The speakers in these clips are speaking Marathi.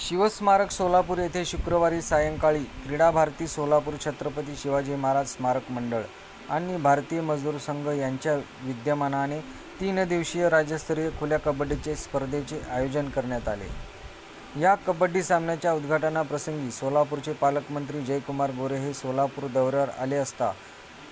शिवस्मारक सोलापूर येथे शुक्रवारी सायंकाळी क्रीडा भारती सोलापूर छत्रपती शिवाजी महाराज स्मारक मंडळ आणि भारतीय मजदूर संघ यांच्या विद्यमानाने 3 दिवसीय राज्यस्तरीय खुल्या कबड्डीचे स्पर्धेचे आयोजन करण्यात आले। या कबड्डी सामन्याच्या उद्घाटनाप्रसंगी सोलापूरचे पालकमंत्री जयकुमार गोरे हे सोलापूर दौऱ्यावर आले असता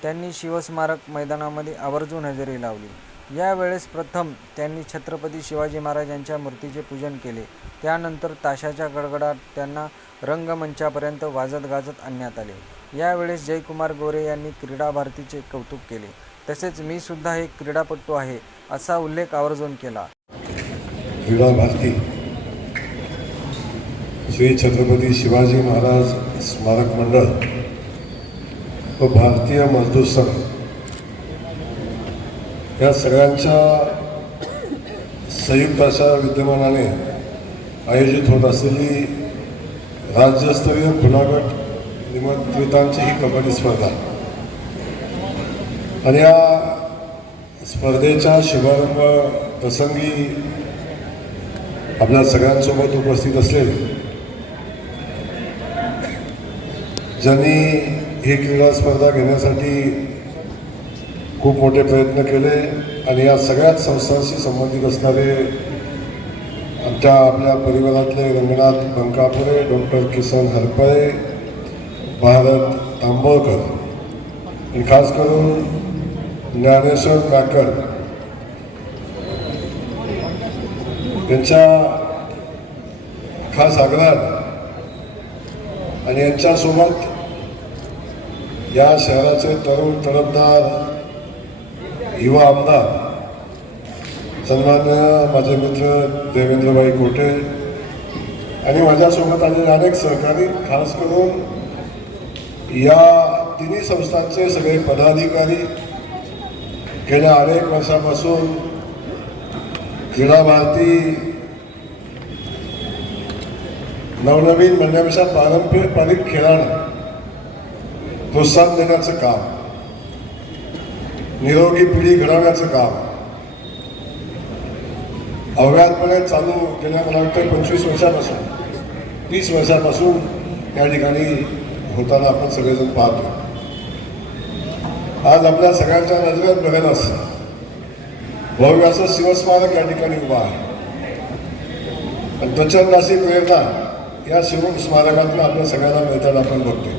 त्यांनी शिवस्मारक मैदानामध्ये आवर्जून हजेरी लावली। यावेळेस प्रथम त्यांनी छत्रपती शिवाजी महाराजांच्या मूर्तीचे पूजन केले। त्यानंतर ताशाच्या गडगडाट त्यांना रंगमंचापर्यंत वाजत गाजत आणण्यात आले। यावेळेस जयकुमार गोरे यांनी क्रीडा भारतीचे कौतुक केले, तसेच मी सुद्धा एक क्रीडापटू आहे असा उल्लेख आवर्जून केला। क्रीडा भारती श्री छत्रपती शिवाजी महाराज स्मारक मंडळ व भारतीय मजदूर संघ या सगळ्यांच्या संयुक्त अशा विद्यमानाने आयोजित होत असलेली राज्यस्तरीय खुला गट निमंत्रितांची ही कबड्डी स्पर्धा आणि या स्पर्धेच्या शुभारंभ प्रसंगी आपल्या सगळ्यांसोबत उपस्थित असलेले ज्यांनी ही क्रीडा स्पर्धा घेण्यासाठी खूप मोठे प्रयत्न केले आणि या सगळ्याच संस्थांशी संबंधित असणारे आपल्या परिवारातले रंगनाथ बंकापुरे, डॉक्टर किसन हरपळे, भारत तांबोळकर आणि खास करून ज्ञानेश्वर मॅकर यांच्या खास आग्रहात आणि यांच्यासोबत या शहराचे तरुण तडफदार युवा आमदार सन्मान्य माझे मित्र देवेंद्रभाई कोटे आणि माझ्यासोबत आलेले अनेक सहकारी, खास करून या तिन्ही संस्थांचे सगळे पदाधिकारी गेल्या अनेक वर्षापासून क्रीडा भारती नवनवीन म्हणण्यापेक्षा पारंपरिक खेळांना प्रोत्साहन देण्याचं काम, निरोगी पिढी घडवण्याचं काम अव्याहतपणे चालू गेल्या मला वाटतं 25 वर्षापासून 30 वर्षापासून या ठिकाणी होताना आपण सगळेजण पाहतो। आज आपल्या सगळ्यांच्या नजरेत बघत असं भव्य असं शिवस्मारक या ठिकाणी उभा आहे आणि प्रचंड अशी प्रेरणा या शिवस्मारकातून आपल्या सगळ्यांना मिळताना आपण बघतो।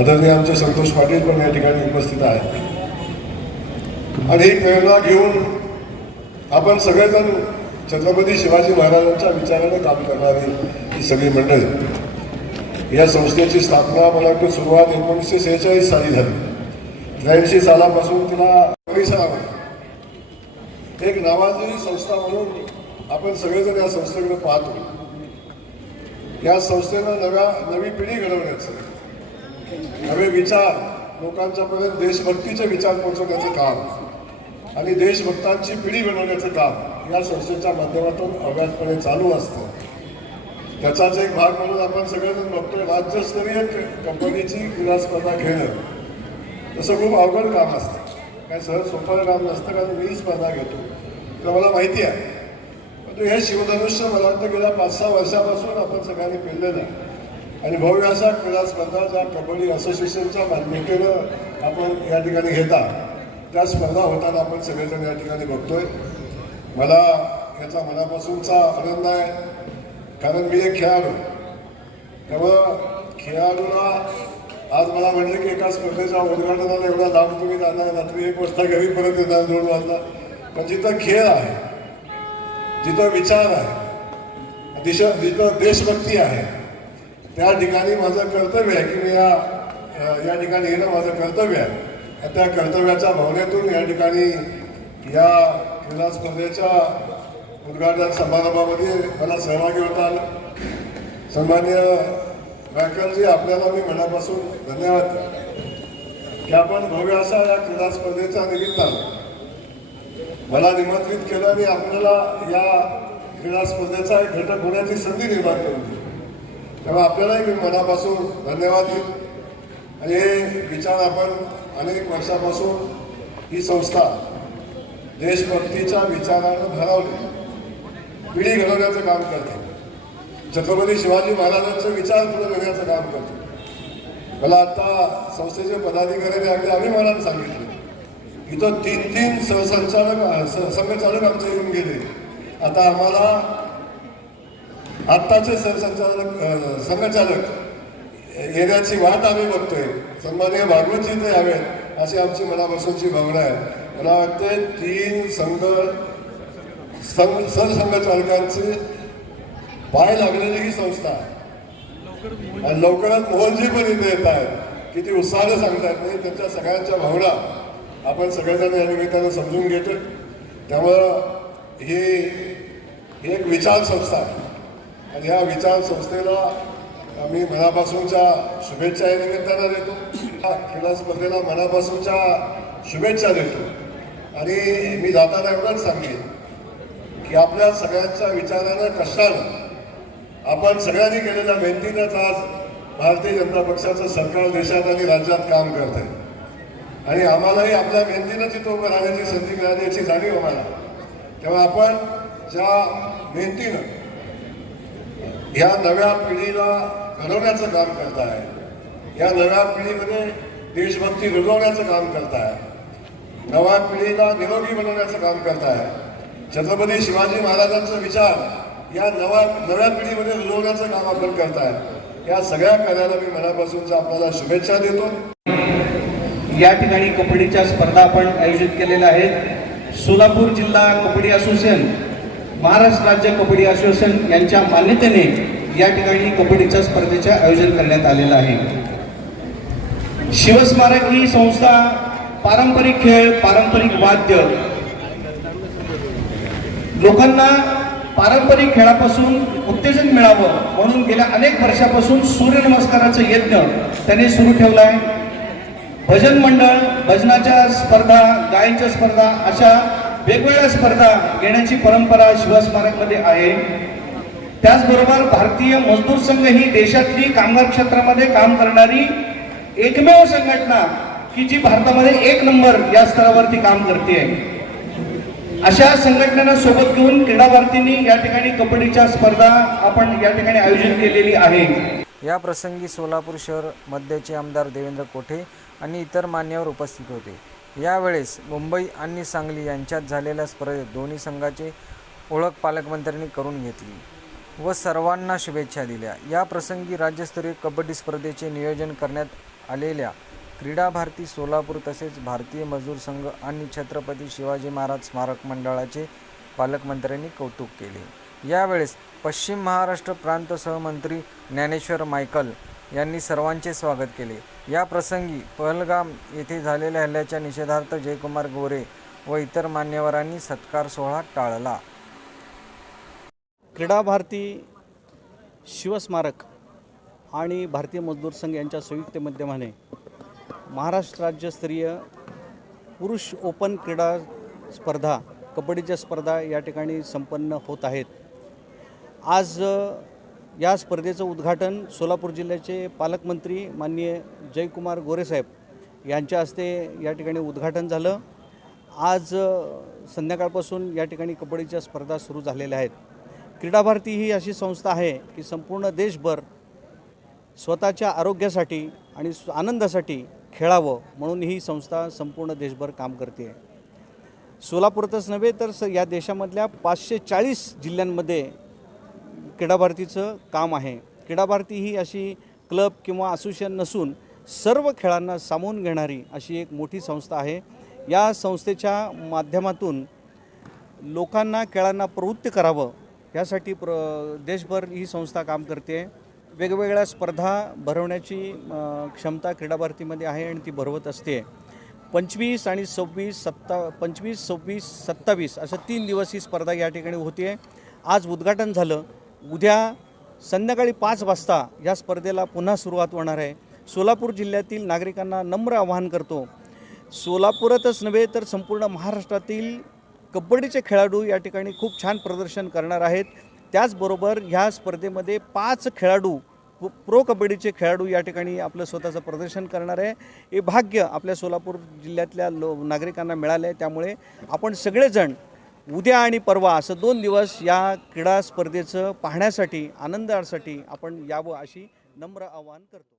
आदरणीय आमचे संतोष पाटील पण या ठिकाणी उपस्थित आहेत आणि ही प्रेरणा घेऊन आपण सगळेजण छत्रपती शिवाजी महाराजांच्या विचाराने काम करणारी ही सगळी मंडळी। या संस्थेची स्थापना मला वाटतं सुरुवात 1946 साली झाली। 83 सालापासून तिला एक नावाजलेली संस्था म्हणून आपण सगळेजण या संस्थेकडे पाहतो। या संस्थेनं नवी पिढी घडवण्याचं, नवे विचार लोकांच्यापर्यंत देशभक्तीचे विचार पोहोचवण्याचं काम आणि देशभक्तांची पिढी बनवण्याचं काम या संस्थेच्या माध्यमातून अव्याहतपणे चालू असतं। त्याचाच एक भाग म्हणून आपण सगळेजण बघतोय राज्यस्तरीय कबड्डीची क्रीडा स्पर्धा घेणं तसं खूप अवघड काम असतं, काय सहज सोपं काम नसतं। कारण मी स्पर्धा घेतो तर मला माहिती आहे, पण हे शिवधनुष्य मला वाटतं गेल्या 5-6 वर्षापासून आपण सगळ्यांनी पेरलेलं आहे आणि भव्य अशा क्रीडा स्पर्धा ज्या कबड्डी असोसिएशनच्या मान्यतेनं आपण या ठिकाणी घेता त्या स्पर्धा होताना आपण सगळेजण या ठिकाणी बघतोय। मला याचा मनापासूनचा आनंद आहे, कारण मी एक खेळाडू, त्यामुळं खेळाडूला आज मला म्हणले की एका स्पर्धेच्या उद्घाटनाला एवढा लांब तुम्ही जाणार, रात्री 1 वाजता घरी परत येणार 2 वाजता, पण जिथं खेळ आहे, जिथं विचार आहे, जिथं देशभक्ती आहे त्या ठिकाणी माझं कर्तव्य आहे की मी या ठिकाणी येणं माझं कर्तव्य आहे। त्या कर्तव्याच्या भावनेतून या ठिकाणी या क्रीडा स्पर्धेच्या उद्घाटन समारंभामध्ये मला सहभागी होता आलं। सन्मान्य मॅकलजी, आपल्याला मी मनापासून धन्यवाद की आपण भव्य असा या क्रीडा स्पर्धेच्या निमित्तानं मला निमंत्रित केलं आणि आपल्याला या क्रीडा स्पर्धेचा एक घटक होण्याची संधी निर्माण करून दिली। तेव्हा आपल्यालाही मी मनापासून धन्यवाद देतो आणि हे विचार आपण अनेक वर्षापासून ही संस्था देशभक्तीच्या विचारानं भरवली, पिढी घडवण्याचं काम करते। छत्रपती शिवाजी महाराजांचे विचार पुढे नेण्याचं काम करतो. मला आता संस्थेचे पदाधिकाऱ्यांनी अगदी अभिमानाने सांगितलं की तो 3 संघचालक आमचे येऊन गेले. आता आम्हाला आत्ताचे संघचालक येण्याची वाट आम्ही बघतोय. सन्माननीय भागवतजी ते यावेत अशी आमची मनापासूनची भावना आहे. मला वाटते 3 सरसंघचालकांचे पाय लागलेली ही संस्था आहे. आणि लवकरच मोहनजी पण इथे येत आहेत. किती उत्साहाने सांगतात नाही. त्यांच्या सगळ्यांच्या भावना आपण सगळेजण या निमित्तानं समजून घेतो. त्यामुळं ही एक विचार संस्था आहे आणि या विचार संस्थेला आम्ही मनापासूनच्या शुभेच्छा या निमित्तानं देतो. क्रीडा स्पर्धेला मनापासूनच्या शुभेच्छा देतो. आणि मी जाताना एवढंच सांगेन की आपल्या सगळ्यांच्या विचारानं कष्टानं आपण सगळ्यांनी केलेल्या मेहनतीनंच आज भारतीय जनता पक्षाचं सरकार देशात आणि राज्यात काम करत आहे. आणि आम्हालाही आपल्या मेहनतीनंच इथं उभं राहण्याची संधी मिळाली याची जाणीव आम्हाला. तेव्हा आपण ज्या मेहनतीनं या नव्या पिढीला घडवण्याचं काम करताय, या नव्या पिढीमध्ये देशभक्ती रुजवण्याचं काम करताय, नव्या पिढीला निरोगी बनवण्याचं काम करताय, छत्रपती शिवाजी महाराजांचा विचार या नव्या पिढीमध्ये रुजवण्याचं काम आपण करताय. या सगळ्या कार्याला मी मनापासूनच्या आपल्याला शुभेच्छा देतो. या ठिकाणी कबड्डीच्या स्पर्धा आपण आयोजित केलेल्या आहेत. सोलापूर जिल्हा कबड्डी असोसिएशन, महाराष्ट्र राज्य कबड्डी असोसिएशन यांच्या मान्यतेने या ठिकाणी कबड्डीच्या स्पर्धेचे आयोजन करण्यात आलेलं आहे. शिवस्मारक ही संस्था पारंपरिक खेळ, पारंपरिक वाद्य, लोकांना पारंपरिक खेळापासून उत्तेजन मिळावं म्हणून गेल्या अनेक वर्षापासून सूर्यनमस्काराचं यज्ञ त्याने सुरू ठेवला आहे. भजन मंडळ, भजनाच्या स्पर्धा, गायनच्या स्पर्धा अशा वेगवेगळ्या स्पर्धा घेण्याची परंपरा शिवस्मारकमध्ये आहे. त्याचबरोबर भारतीय मजदूर संघ ही देशातली कामगार क्षेत्रामध्ये काम करणारी एकमेव संघटना की जी भारतामध्ये 1 नंबर या स्तरावरती काम करते. अशा संघटनांना सोबत घेऊन क्रीडा भारतीने या ठिकाणी कबड्डीच्या स्पर्धा आपण या ठिकाणी आयोजित केलेली आहे. या प्रसंगी सोलापूर शहर मध्यचे आमदार देवेंद्र कोठे आणि इतर मान्यवर उपस्थित होते. यावेळेस मुंबई आणि सांगली यांच्यात झालेल्या स्पर्धेत दोन्ही संघाचे ओळख पालकमंत्र्यांनी करून घेतली व सर्वांना शुभेच्छा दिल्या. या प्रसंगी राज्यस्तरीय कबड्डी स्पर्धेचे नियोजन करण्यात आलेल्या क्रीडा भारती सोलापूर तसेच भारतीय मजदूर संघ आणि छत्रपती शिवाजी महाराज स्मारक मंडळाचे पालकमंत्र्यांनी कौतुक केले. यावेळेस पश्चिम महाराष्ट्र प्रांत सहमंत्री ज्ञानेश्वर मायकल यांनी सर्वांचे स्वागत केले. या प्रसंगी पहलगाम येथे झालेल्या हल्ल्याच्या निषेधार्थ जयकुमार गोरे व इतर मान्यवरांनी सत्कार सोहळा टाळला. क्रीडा भारती शिवस्मारक आणि भारतीय मजदूर संघ यांच्या संयुक्त माध्यमाने महाराष्ट्र राज्यस्तरीय पुरुष ओपन क्रीडा स्पर्धा, कबड्डीच्या स्पर्धा या ठिकाणी संपन्न होत आहेत. आज या स्पर्धेचं उद्घाटन सोलापूर जिल्ह्याचे पालकमंत्री माननीय जयकुमार गोरेसाहेब यांच्या हस्ते या ठिकाणी उद्घाटन झालं. आज संध्याकाळपासून या ठिकाणी कबड्डीच्या स्पर्धा सुरू झालेल्या आहेत. क्रीडा भारती ही अशी संस्था आहे की संपूर्ण देशभर स्वतःच्या आरोग्यासाठी आणि आनंदासाठी खेळावं म्हणून ही संस्था संपूर्ण देशभर काम करते. सोलापूरच नव्हे तर या देशामधल्या 540 जिल्ह्यांमध्ये क्रीडा भारतीचं काम आहे. क्रीडा भारती ही अशी क्लब किंवा असोसिएशन नसून सर्व खेळांना सामावून घेणारी अशी एक मोठी संस्था आहे. या संस्थेच्या माध्यमातून लोकांना खेळांना प्रवृत्त करावं यासाठी देशभर ही संस्था काम करते. वेगवेगळ्या स्पर्धा भरवण्याची क्षमता क्रीडा भारतीमध्ये आहे आणि ती भरवत असते. 25 आणि 26 27 अशा 3 दिवस ही स्पर्धा या ठिकाणी होते. आज उद्घाटन झालं. उद्या संध्याकाळी 5 वाजता या स्पर्धेला पुन्हा सुरुवात होणार आहे. सोलापूर जिल्ह्यातील नागरिकांना नम्र आवाहन करतो, सोलापूरातच नव्हे तर संपूर्ण महाराष्ट्रातील कबड्डीचे खेळाडू या ठिकाणी खूप छान प्रदर्शन करणार आहेत. त्याचबरोबर ह्या स्पर्धेमध्ये 5 खेळाडू प्रो कबड्डीचे खेळाडू या ठिकाणी आपलं स्वतःचं प्रदर्शन करणार आहे. हे भाग्य आपल्या सोलापूर जिल्ह्यातल्या नागरिकांना मिळालं आहे. त्यामुळे आपण सगळेजण उद्या आणि परवा असं 2 दिवस या क्रीडा स्पर्धेचं पाहण्यासाठी आनंदासाठी आपण यावं अशी नम्र आवाहन करतो.